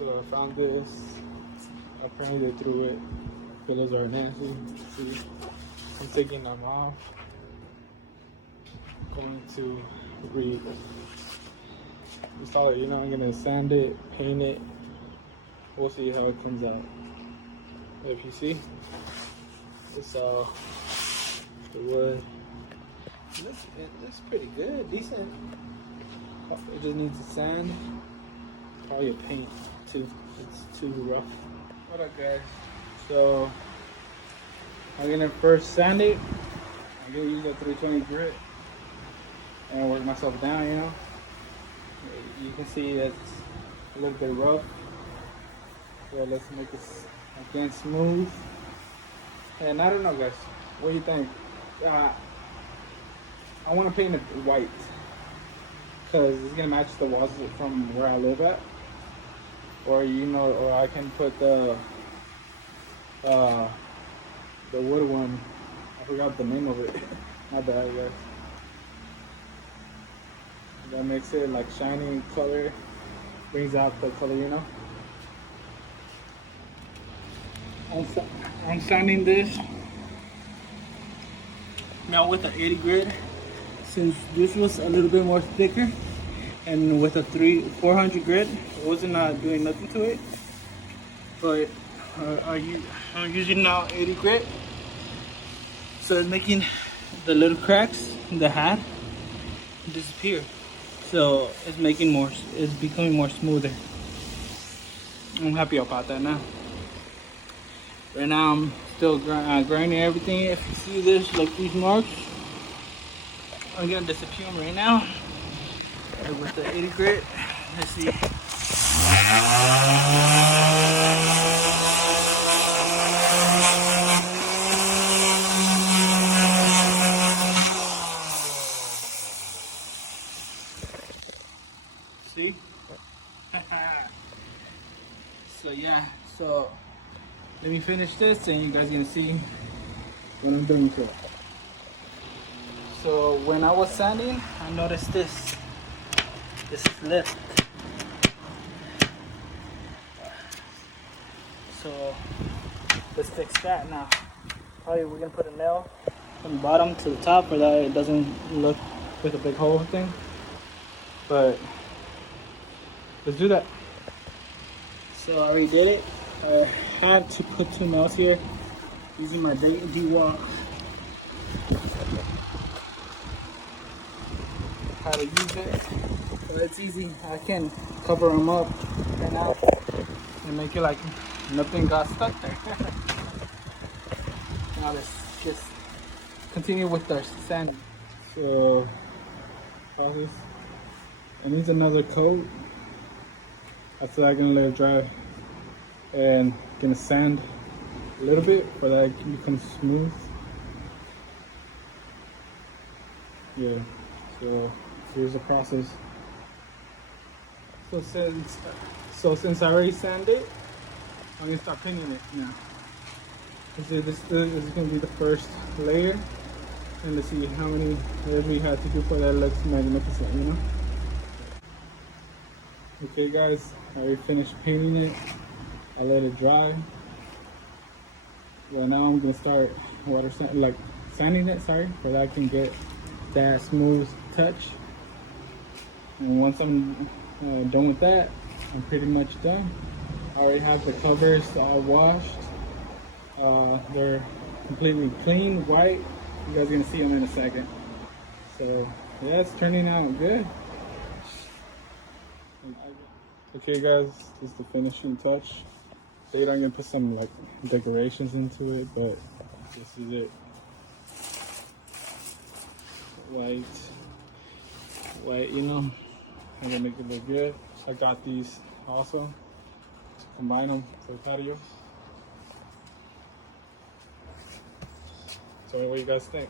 So I found this. Apparently they threw it. Pillows are nasty. See, I'm taking them off. Going to install it. You know, I'm gonna sand it, paint it. We'll see how it comes out. If you see, it's all the wood. It looks pretty good, decent. It just needs a sand, probably a paint too. It's too rough. What up, guys? So I'm gonna first sand it. I'm gonna use a 320 grit and work myself down. You know, you can see it's a little bit rough. So let's make it again smooth. And I don't know, guys. What do you think? I want to paint it white because it's gonna match the walls from where I live at. Or or I can put the wood one. I forgot the name of it. My bad, guys. That makes it like shiny color, brings out the color, you know. I'm sanding this now with an 80 grit, since this was a little bit more thicker, and with a 400 grit, it wasn't doing nothing to it. But I'm using now 80 grit, so it's making the little cracks in the hat disappear. So it's becoming more smoother. I'm happy about that now. Right now I'm still grinding everything. If you see this, like these marks, I'm gonna disappear them right now. And with the 80 grit, let's see. See? So yeah, so let me finish this and you guys gonna see what I'm doing to it. So when I was sanding, I noticed this lip. So let's fix that now. Probably we're gonna put a nail from the bottom to the top for that it doesn't look with a big hole thing. But let's do that. So I already did it. I had to put 2 nails here using my D-Walk. How to use it. So it's easy. I can cover them up right now and make it like nothing got stuck there. Now let's just continue with our sanding. So process. It needs another coat. After that, I'm gonna let it dry and gonna sand a little bit for that it can become smooth. Yeah. So here's the process. So since I already sanded it, I'm gonna start painting it now. This is gonna be the first layer, and let's see how many layers we have to do for that it looks magnificent, you know. Okay, guys, I already finished painting it. I let it dry. Well, now I'm gonna start sanding it. Sorry, so that I can get that smooth touch. And once I'm done with that, I'm pretty much done. I already have the covers washed. They're completely clean, white. You guys are gonna see them in a second. So yeah, it's turning out good. Okay, guys, this is the finishing touch. Later I'm gonna put some like decorations into it, but this is it. White, you know. I'm gonna make it look good. I got these also to combine them for the patio. So what do you guys think?